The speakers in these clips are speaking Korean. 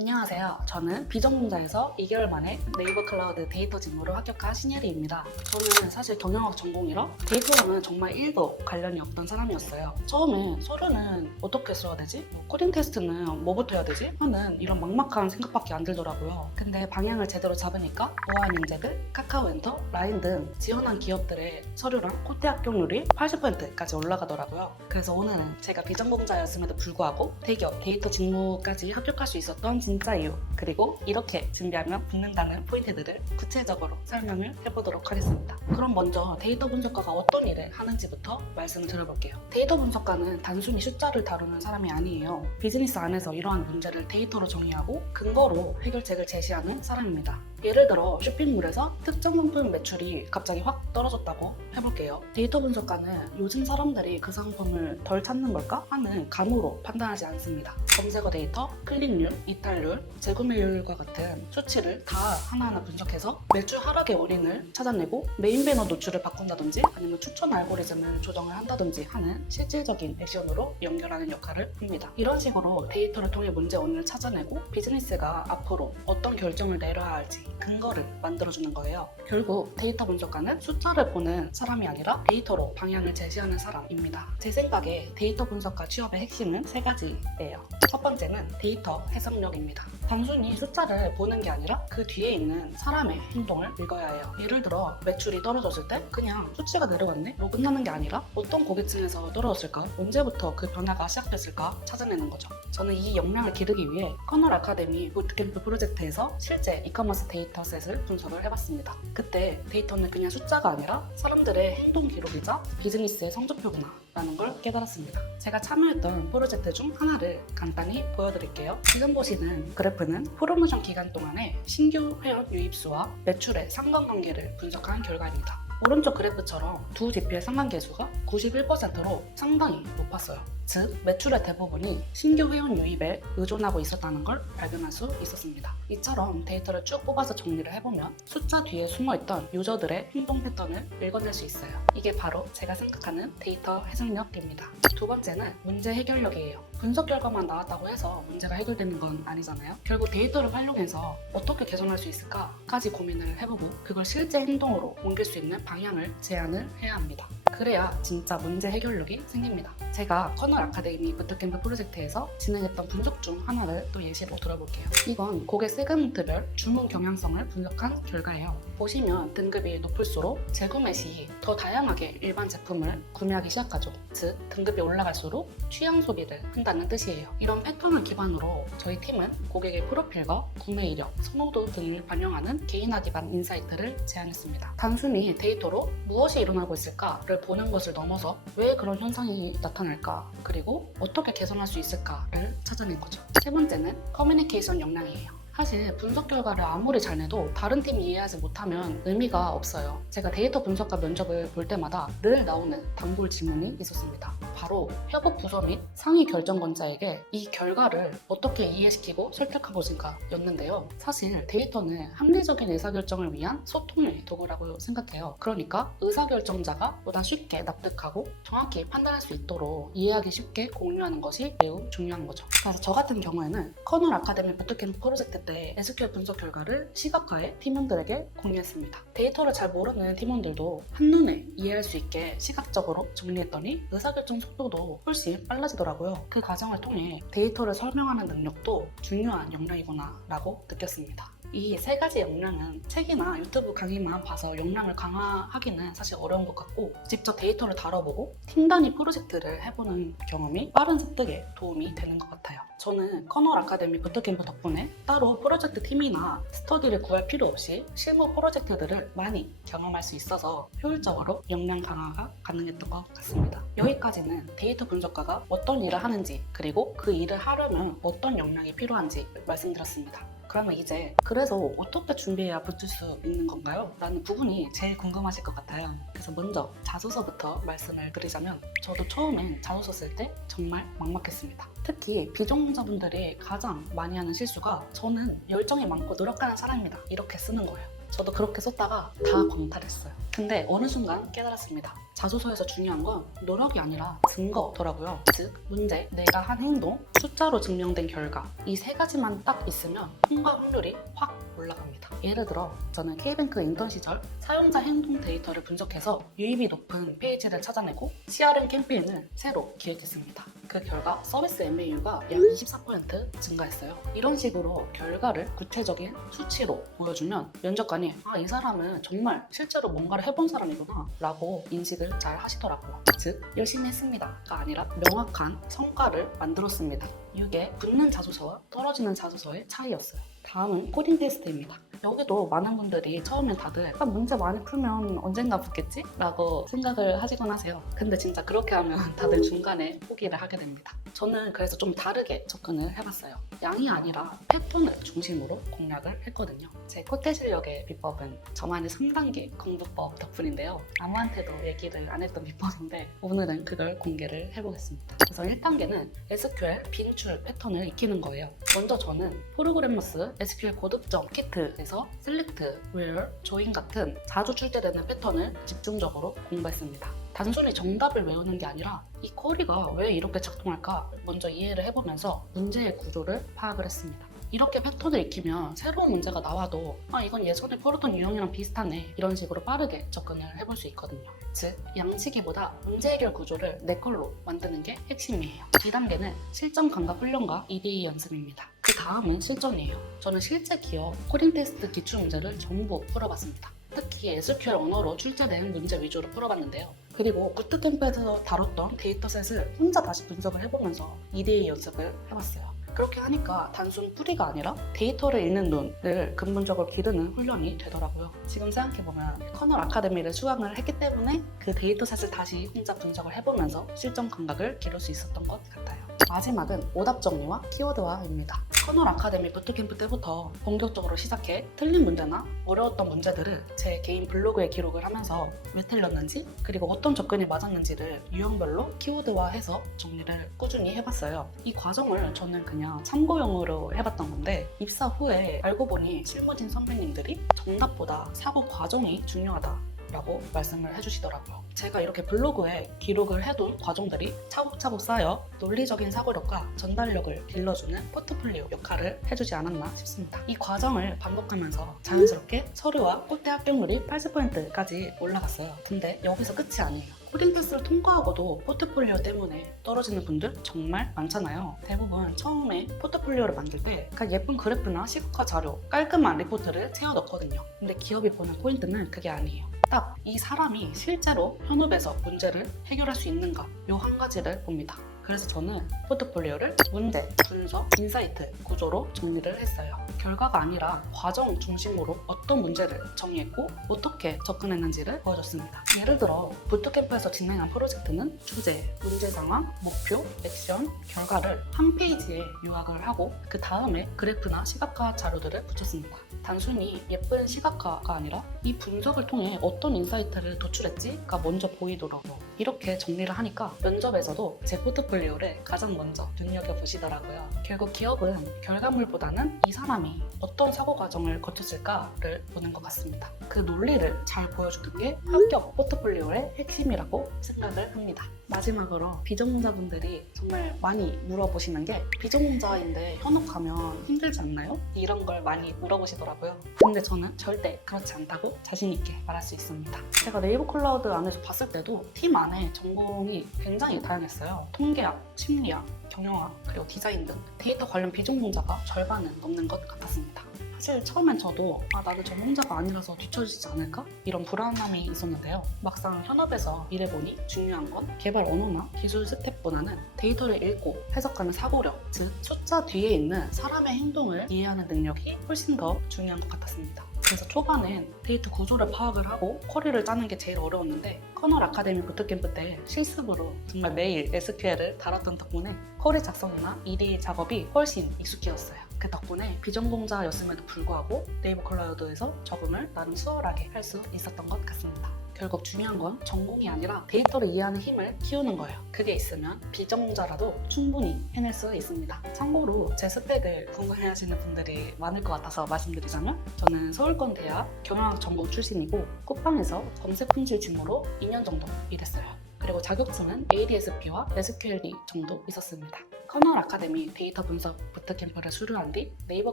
안녕하세요. 저는 비전공자에서 2개월 만에 네이버 클라우드 데이터 직무로 합격한 신예리입니다. 저는 사실 경영학 전공이라 데이터랑은 정말 1도 관련이 없던 사람이었어요. 처음에 서류는 어떻게 써야 되지? 코딩 테스트는 뭐부터 해야 되지? 하는 이런 막막한 생각밖에 안 들더라고요. 근데 방향을 제대로 잡으니까 오한 인재들, 카카오엔터, 라인 등 지원한 기업들의 서류랑 코드 합격률이 80%까지 올라가더라고요. 그래서 오늘은 제가 비전공자였음에도 불구하고 대기업 데이터 직무까지 합격할 수 있었던 진짜 이유, 그리고 이렇게 준비하면 붙는다는 포인트들을 구체적으로 설명을 해보도록 하겠습니다. 그럼 먼저 데이터 분석가가 어떤 일을 하는지부터 말씀을 드려볼게요. 데이터 분석가는 단순히 숫자를 다루는 사람이 아니에요. 비즈니스 안에서 이러한 문제를 데이터로 정의하고 근거로 해결책을 제시하는 사람입니다. 예를 들어 쇼핑몰에서 특정 상품 매출이 갑자기 확 떨어졌다고 해볼게요. 데이터 분석가는 요즘 사람들이 그 상품을 덜 찾는 걸까 하는 감으로 판단하지 않습니다. 검색어 데이터, 클릭률, 이탈률, 재구매율과 같은 수치를 다 하나하나 분석해서 매출 하락의 원인을 찾아내고 메인 배너 노출을 바꾼다든지 아니면 추천 알고리즘을 조정을 한다든지 하는 실질적인 액션으로 연결하는 역할을 합니다. 이런 식으로 데이터를 통해 문제 원인을 찾아내고 비즈니스가 앞으로 어떤 결정을 내려야 할지 근거를 만들어주는 거예요. 결국 데이터 분석가는 숫자를 보는 사람이 아니라 데이터로 방향을 제시하는 사람입니다. 제 생각에 데이터 분석가 취업의 핵심은 3가지예요. 첫 번째는 데이터 해석력입니다. 단순히 숫자를 보는 게 아니라 그 뒤에 있는 사람의 행동을 읽어야 해요. 예를 들어 매출이 떨어졌을 때 그냥 수치가 내려갔네? 로 끝나는 게 아니라 어떤 고객층에서 떨어졌을까? 언제부터 그 변화가 시작됐을까? 찾아내는 거죠. 저는 이 역량을 기르기 위해 커널 아카데미 부트캠프 프로젝트에서 실제 이커머스 데이터셋을 분석을 해봤습니다. 그때 데이터는 그냥 숫자가 아니라 사람들의 행동 기록이자 비즈니스의 성적표구나 라는 걸 깨달았습니다. 제가 참여했던 프로젝트 중 하나를 간단히 보여드릴게요. 지금 보시는 그래프는 프로모션 기간 동안의 신규 회원 유입수와 매출의 상관관계를 분석한 결과입니다. 오른쪽 그래프처럼 두 지표의 상관계수가 91%로 상당히 높았어요. 즉, 매출의 대부분이 신규 회원 유입에 의존하고 있었다는 걸 발견할 수 있었습니다. 이처럼 데이터를 쭉 뽑아서 정리를 해보면 숫자 뒤에 숨어있던 유저들의 행동 패턴을 읽어낼 수 있어요. 이게 바로 제가 생각하는 데이터 해석력입니다. 두 번째는 문제 해결력이에요. 분석 결과만 나왔다고 해서 문제가 해결되는 건 아니잖아요. 결국 데이터를 활용해서 어떻게 개선할 수 있을까까지 고민을 해보고 그걸 실제 행동으로 옮길 수 있는 방향을 제안을 해야 합니다. 그래야 진짜 문제 해결력이 생깁니다. 제가 커널 아카데미 부트캠프 프로젝트에서 진행했던 분석 중 하나를 또 예시로 들어볼게요. 이건 고객 세그먼트별 주문 경향성을 분석한 결과예요. 보시면 등급이 높을수록 재구매 시 더 다양하게 일반 제품을 구매하기 시작하죠. 즉, 등급이 올라갈수록 취향 소비를 한다는 뜻이에요. 이런 패턴을 기반으로 저희 팀은 고객의 프로필과 구매 이력, 선호도 등을 반영하는 개인화 기반 인사이트를 제안했습니다. 단순히 데이터로 무엇이 일어나고 있을까를 보는 것을 넘어서 왜 그런 현상이 나타날까, 그리고 어떻게 개선할 수 있을까를 찾아낸 거죠. 세 번째는 커뮤니케이션 역량이에요. 사실 분석 결과를 아무리 잘 내도 다른 팀이 이해하지 못하면 의미가 없어요. 제가 데이터 분석가 면접을 볼 때마다 늘 나오는 단골 질문이 있었습니다. 바로 협업 부서 및 상위 결정권자에게 이 결과를 어떻게 이해시키고 설득할 것인가였는데요. 사실 데이터는 합리적인 의사결정을 위한 소통의 도구라고 생각해요. 그러니까 의사결정자가 보다 쉽게 납득하고 정확히 판단할 수 있도록 이해하기 쉽게 공유하는 것이 매우 중요한 거죠. 그래서 저 같은 경우에는 커널 아카데미 부트캠프 프로젝트 때 SQL 분석 결과를 시각화해 팀원들에게 공유했습니다. 데이터를 잘 모르는 팀원들도 한눈에 이해할 수 있게 시각적으로 정리했더니 의사결정 속도도 훨씬 빨라지더라고요. 그 과정을 통해 데이터를 설명하는 능력도 중요한 역량이구나 라고 느꼈습니다. 이 3가지 역량은 책이나 유튜브 강의만 봐서 역량을 강화하기는 사실 어려운 것 같고, 직접 데이터를 다뤄보고 팀 단위 프로젝트를 해보는 경험이 빠른 습득에 도움이 되는 것 같아요. 저는 커널 아카데미 부트캠프 덕분에 따로 프로젝트 팀이나 스터디를 구할 필요 없이 실무 프로젝트들을 많이 경험할 수 있어서 효율적으로 역량 강화가 가능했던 것 같습니다. 여기까지는 데이터 분석가가 어떤 일을 하는지, 그리고 그 일을 하려면 어떤 역량이 필요한지 말씀드렸습니다. 그러면 이제 그래서 어떻게 준비해야 붙을 수 있는 건가요? 라는 부분이 제일 궁금하실 것 같아요. 그래서 먼저 자소서부터 말씀을 드리자면, 저도 처음엔 자소서 쓸 때 정말 막막했습니다. 특히 비전공자분들이 가장 많이 하는 실수가 저는 열정이 많고 노력하는 사람입니다, 이렇게 쓰는 거예요. 저도 그렇게 썼다가 다 광탈했어요. 근데 어느 순간 깨달았습니다. 자소서에서 중요한 건 노력이 아니라 증거더라고요. 즉, 문제, 내가 한 행동, 숫자로 증명된 결과 이 세 가지만 딱 있으면 통과 확률이 확 올라갑니다. 예를 들어 저는 K뱅크 인턴 시절 사용자 행동 데이터를 분석해서 유입이 높은 페이지를 찾아내고 CRM 캠페인을 새로 기획했습니다. 그 결과 서비스 MAU가 약 24% 증가했어요. 이런 식으로 결과를 구체적인 수치로 보여주면 면접관이 이 사람은 정말 실제로 뭔가를 해본 사람이구나 라고 인식을 잘 하시더라고요. 즉, 열심히 했습니다가 아니라 명확한 성과를 만들었습니다. 이게 붙는 자소서와 떨어지는 자소서의 차이였어요. 다음은 코딩 테스트입니다. 여기도 많은 분들이 처음엔 다들 문제 많이 풀면 언젠가 붙겠지? 라고 생각을 하시곤 하세요. 근데 진짜 그렇게 하면 다들 중간에 포기를 하게 됩니다. 저는 그래서 좀 다르게 접근을 해봤어요. 양이 아니라 패턴을 중심으로 공략을 했거든요. 제 코테 실력의 비법은 저만의 3단계 공부법 덕분인데요. 아무한테도 얘기를 안 했던 비법인데 오늘은 그걸 공개를 해보겠습니다. 그래서 1단계는 SQL 빈출 패턴을 익히는 거예요. 먼저 저는 프로그래머스 SQL 고득점 키트에서 select, where, join 같은 자주 출제되는 패턴을 집중적으로 공부했습니다. 단순히 정답을 외우는 게 아니라 이 쿼리가 왜 이렇게 작동할까 먼저 이해를 해보면서 문제의 구조를 파악을 했습니다. 이렇게 패턴을 익히면 새로운 문제가 나와도 이건 예전에 풀었던 유형이랑 비슷하네 이런 식으로 빠르게 접근을 해볼 수 있거든요. 즉, 양치기보다 문제 해결 구조를 내 걸로 만드는 게 핵심이에요. 2단계는 실전 감각 훈련과 EDA 연습입니다. 그 다음은 실전이에요. 저는 실제 기업 코딩 테스트 기출 문제를 전부 풀어봤습니다. 특히 SQL 언어로 출제된 문제 위주로 풀어봤는데요. 그리고 부트캠프에서 다뤘던 데이터셋을 혼자 다시 분석을 해보면서 EDA 연습을 해봤어요. 그렇게 하니까 단순 풀이가 아니라 데이터를 읽는 눈을 근본적으로 기르는 훈련이 되더라고요. 지금 생각해보면 커널 아카데미를 수강을 했기 때문에 그 데이터셋을 다시 혼자 분석을 해보면서 실전 감각을 기를 수 있었던 것 같아요. 마지막은 오답 정리와 키워드화입니다. 커널 아카데미 부트캠프 때부터 본격적으로 시작해 틀린 문제나 어려웠던 문제들을 제 개인 블로그에 기록을 하면서 왜 틀렸는지 그리고 어떤 접근이 맞았는지를 유형별로 키워드화해서 정리를 꾸준히 해봤어요. 이 과정을 저는 그냥 참고용으로 해봤던 건데 입사 후에 알고 보니 실무진 선배님들이 정답보다 사고 과정이 중요하다 라고 말씀을 해주시더라고요. 제가 이렇게 블로그에 기록을 해둔 과정들이 차곡차곡 쌓여 논리적인 사고력과 전달력을 길러주는 포트폴리오 역할을 해주지 않았나 싶습니다. 이 과정을 반복하면서 자연스럽게 서류와 코테 합격률이 80%까지 올라갔어요. 근데 여기서 끝이 아니에요. 코딩 테스트를 통과하고도 포트폴리오 때문에 떨어지는 분들 정말 많잖아요. 대부분 처음에 포트폴리오를 만들 때 예쁜 그래프나 시각화 자료, 깔끔한 리포트를 채워 넣거든요. 근데 기업이 보는 포인트는 그게 아니에요. 딱 이 사람이 실제로 현업에서 문제를 해결할 수 있는가 요 한 가지를 봅니다. 그래서 저는 포트폴리오를 문제, 분석, 인사이트 구조로 정리를 했어요. 결과가 아니라 과정 중심으로 어떤 문제를 정의했고 어떻게 접근했는지를 보여줬습니다. 예를 들어 부트캠프에서 진행한 프로젝트는 주제, 문제 상황, 목표, 액션, 결과를 한 페이지에 요약을 하고 그 다음에 그래프나 시각화 자료들을 붙였습니다. 단순히 예쁜 시각화가 아니라 이 분석을 통해 어떤 인사이트를 도출했지가 먼저 보이더라고요. 이렇게 정리를 하니까 면접에서도 제 포트폴리오를 가장 먼저 눈여겨보시더라고요. 결국 기업은 결과물보다는 이 사람이 어떤 사고 과정을 거쳤을까를 보는 것 같습니다. 그 논리를 잘 보여주는 게 합격 포트폴리오의 핵심이라고 생각을 합니다. 마지막으로 비전공자분들이 정말 많이 물어보시는 게 비전공자인데 현업 가면 힘들지 않나요? 이런 걸 많이 물어보시더라고요. 근데 저는 절대 그렇지 않다고 자신 있게 말할 수 있습니다. 제가 네이버 클라우드 안에서 봤을 때도 팀 안에 전공이 굉장히 다양했어요. 통계학, 심리학, 경영학, 그리고 디자인 등 데이터 관련 비전공자가 절반은 넘는 것 같았습니다. 사실 처음엔 저도 나는 전공자가 아니라서 뒤처지지 않을까? 이런 불안함이 있었는데요. 막상 현업에서 일해보니 중요한 건 개발 언어나 기술 스텝보다는 데이터를 읽고 해석하는 사고력, 즉 숫자 뒤에 있는 사람의 행동을 이해하는 능력이 훨씬 더 중요한 것 같았습니다. 그래서 초반엔 데이터 구조를 파악을 하고 쿼리를 짜는 게 제일 어려웠는데 커널 아카데미 부트캠프 때 실습으로 정말 매일 SQL을 달았던 덕분에 쿼리 작성이나 EDA 작업이 훨씬 익숙해졌어요. 그 덕분에 비전공자였음에도 불구하고 네이버 클라우드에서 적응을 나름 수월하게 할 수 있었던 것 같습니다. 결국 중요한 건 전공이 아니라 데이터를 이해하는 힘을 키우는 거예요. 그게 있으면 비전공자라도 충분히 해낼 수 있습니다. 참고로 제 스펙을 궁금해하시는 분들이 많을 것 같아서 말씀드리자면 저는 서울권대학 경영학 전공 출신이고 쿠팡에서 검색 품질 직무로 2년 정도 일했어요. 그리고 자격증은 ADSP와 SQLD 정도 있었습니다. 커널 아카데미 데이터 분석 부트캠프를 수료한 뒤 네이버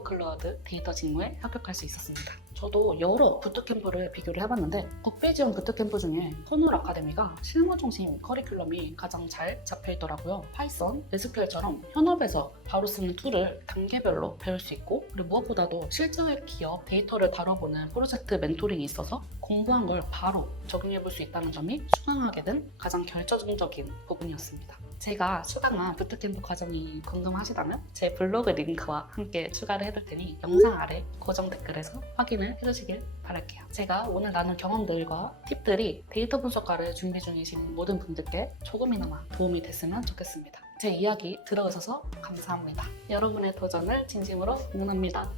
클라우드 데이터 직무에 합격할 수 있었습니다. 저도 여러 부트캠프를 비교를 해봤는데 국비 지원 부트캠프 중에 커널 아카데미가 실무 중심 커리큘럼이 가장 잘 잡혀있더라고요. 파이썬, SQL처럼 현업에서 바로 쓰는 툴을 단계별로 배울 수 있고 그리고 무엇보다도 실제 기업 데이터를 다뤄보는 프로젝트 멘토링이 있어서 공부한 걸 바로 적용해볼 수 있다는 점이 수강하게 된 가장 결정적인 부분이었습니다. 제가 수강한 부트캠프 과정이 궁금하시다면 제 블로그 링크와 함께 추가를 해둘 테니 영상 아래 고정 댓글에서 확인을 해주시길 바랄게요. 제가 오늘 나눈 경험들과 팁들이 데이터 분석가를 준비 중이신 모든 분들께 조금이나마 도움이 됐으면 좋겠습니다. 제 이야기 들어주셔서 감사합니다. 여러분의 도전을 진심으로 응원합니다.